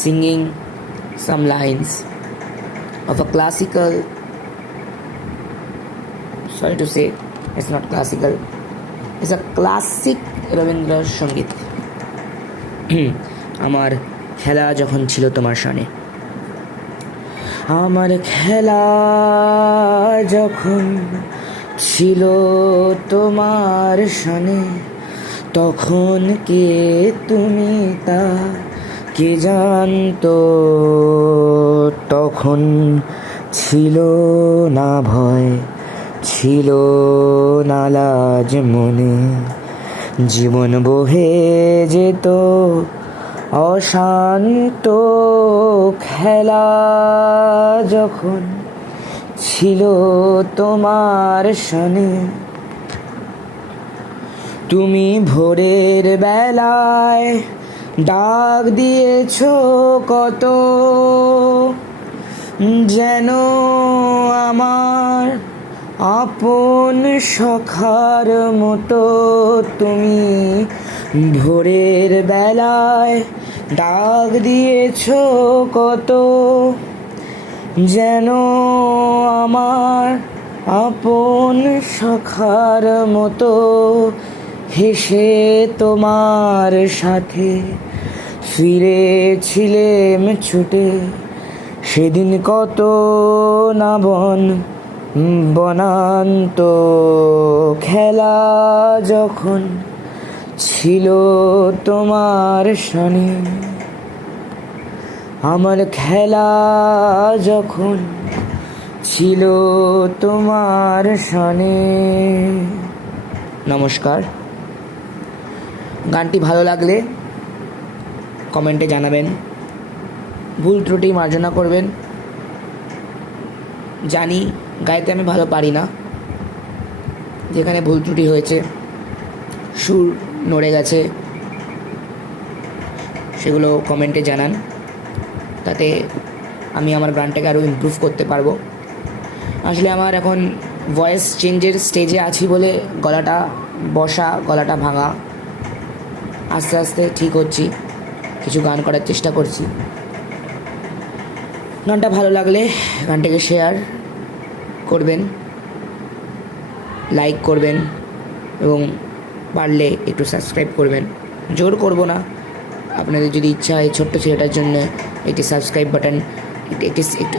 singing some lines of a classical, sorry to say, it's not classical, it's a classic Rabindra সঙ্গীত। আমার খেলা যখন ছিল তোমার সনে, আমার খেলা যখন ছিল তোমার সনে, তখন কে তুমি তা কে জানতো, তখন ছিল না ভয়, ছিল না লাজ মনে, জীবন বহে যেত অশান্ত, খেলা যখন ছিল তোমার সনে। তুমি ভোরের বেলায় ডাক দিয়েছ কত, যেন আমার আপন সখার মতো। তুমি ভোরের বেলায় ডাক দিয়েছ কত, যেন আমার আপন সখার মতো। হেসে তোমার সাথে ফিরেছিলেম ছুটে, সেদিন কত না বনান্ত, খেলা যখন ছিল তোমার সনে, আমার খেলা যখন ছিল তোমার সনে। নমস্কার। গানটি ভালো লাগলে কমেন্টে জানাবেন, ভুল ত্রুটি মার্জনা করবেন। জানি গাইতে আমি ভালো পারি না, যেখানে ভুল ত্রুটি হয়েছে, সুর নড়ে গেছে, সেগুলো কমেন্টে জানান, তাতে আমি আমার গানটাকে আরও ইমপ্রুভ করতে পারবো। আসলে আমার এখন ভয়েস চেঞ্জের স্টেজে আছি বলে গলাটা বসা, গলাটা ভাঙা। আস্তে আস্তে ঠিক হচ্ছি, কিছু গান করার চেষ্টা করছি। গানটা ভালো লাগলে গানটাকে শেয়ার করবেন, লাইক করবেন এবং পারলে একটু সাবস্ক্রাইব করবেন। জোর করব না, আপনাদের যদি ইচ্ছা হয় ছোট্ট ছেলেটার জন্য একটি সাবস্ক্রাইব বাটন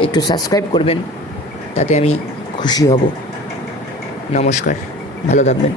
একটু সাবস্ক্রাইব করবেন, তাতে আমি খুশি হব। নমস্কার, ভালো থাকবেন।